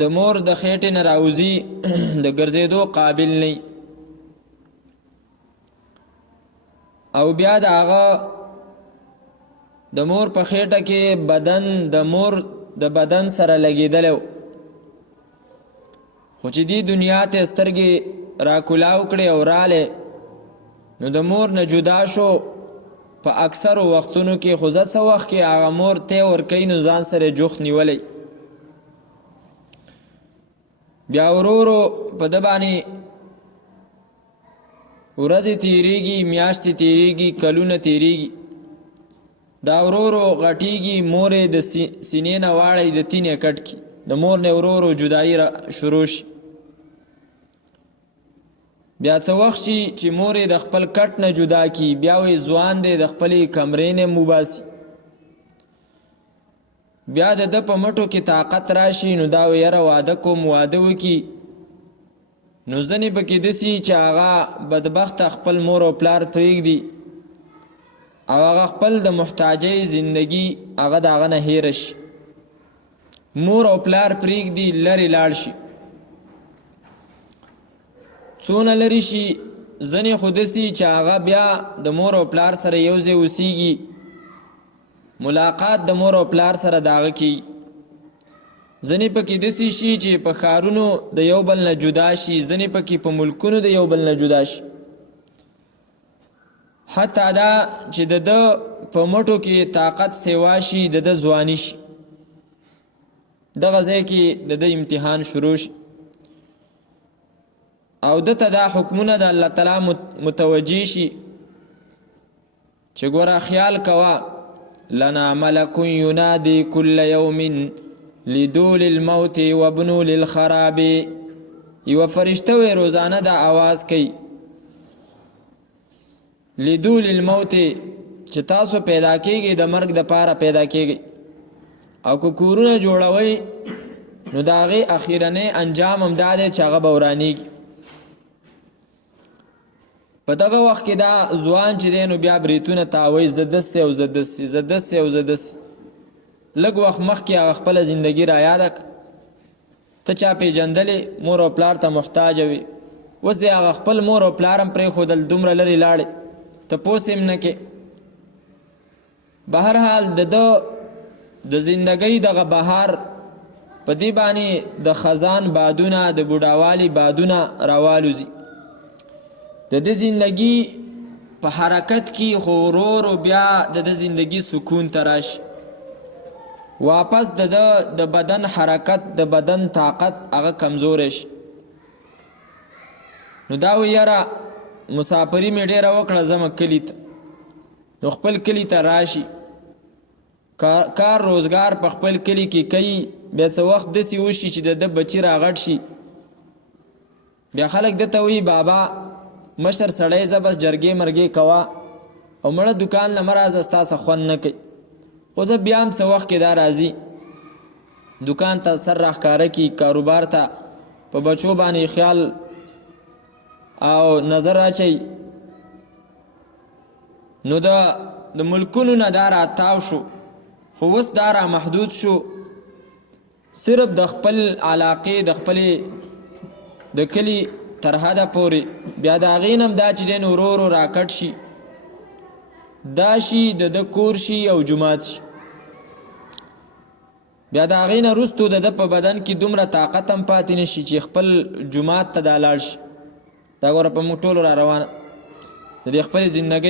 د مور د خېټې نه راوځي د ګرځېدو قابل نه او بیا د هغه د مور په خېټه کې بدن د مور د بدن سره لګېدلی خو چې دې دنیا ته سترګې راکولاو کړې او رالی نو د مور نه جدا شو په اکثرو وختونو کې خو زه څه وخت کې هغه مور تی ورکوي نو ځان سره جوخت نیولی بیا ورو په ده باندې ورځې تیریږي میاشتې تیریږي کلونه تیریږي دا ورو غټیږي مور یې د سینې نه واړی د تینې کټ کي د مور نه ورو جدایي شروع شي بیا څه وخت شي چې مور یې د خپل کټ نه جدا کی بیا وی ځوان دی د خپلې کمرې نه وباسي بیا د ده په مټو کې طاقت راشي نو دا وی یاره واده کوم واده وکي نو ځنې پکې داسي چې هغه بدبخته خپل مور او پلار پرېږدي او هغه خپل د محتاجۍ زندگی هغه د هغه نه هېره شي مور او پلار پرېږدي لرې لاړ شي څونه لرې شي ځنې خو داسي چې هغه بیا د مور او پلار سره یو ځای اوسیږي ملاقات د مور او پلار سره د هغه کوي ځنې پکې داسې شي چې په ښارونو د یو بل نه جدا شي ځنې پکې په ملکونو د یو بل نه جدا شي حتی دا چې د ده په مټو کې طاقت سیوا شي د ده ځواني شي دغه ځای کې د ده امتحان شروع شي او دته دا حکمونه د الله تعالی متوجه شي چې ګوره خیال کوه لنا ملک ینادي کل یوم لدول الموت وابنو للخراب یو فرشته وی روزانه دا آواز کوي لدول الموت چې تاسو پیدا کیږئ د مرګ د پاره پیدا کیږئ او که کورونه جوړوئ نو د هغې اخیرنی انجام هم دا دی چې هغه به ورانیږي په دغه وخت کې دا ځوان چې دی نو بیا بریتونه تاوی زه داسې او زه داسې زه داسې او زه داسې لږ وخت مخکې هغه خپله زندګي را یاده که ته چا پېژندلې مور او پلار ته محتاجه وي اوس دی هغه خپل مور او پلار هم پرېښودل دومره لرې لاړې تپوس هم نه کې بهرحال د ده د زندګۍ دغه بهار په دې باندې د خزان بادونه د بوډاوالي بادونه راوالوځي د دې زندگی په حرکت کې خو ورو بیا د دې زندگی سکون ته راشي واپس د بدن حرکت د بدن طاقت هغه کمزوری شي نو دا وی یاره مسافري مې ډېره وکړه ځمه کلي ته نو خپل کلي ته راشي کار روزګار په خپل کلي کې کوي بیا څه وخت داسې وشي چې د ده بچي راغټ شي بیا خلک دته وی بابا مشر سړی زه بس جرګې مرګې کوه او مړه دوکان نه مه راځه ستا څه خوند نه کوي خو زه بیا هم څه وخت کې دا راځي دوکان ته سر راښکاره کي کاروبار ته په بچو باندې خیال او نظر اچوي نو د ملکونو نه دا راتاو شو خو اوس دا را محدود شو صرف د خپل علاقې د خپلې د کلي تر حده پورې بیا د هغې نه هم دا چې دی نو ورو ورو راکټ شي دا شي د ده کور شي او جومات شي بیا د هغې نه وروستو د ده په بدن کې دومره طاقت هم پاتې نه شي چې خپل جومات ته دا لاړ شي دا ګوره په موږ ټولو را روانه د دې خپلې زندګۍ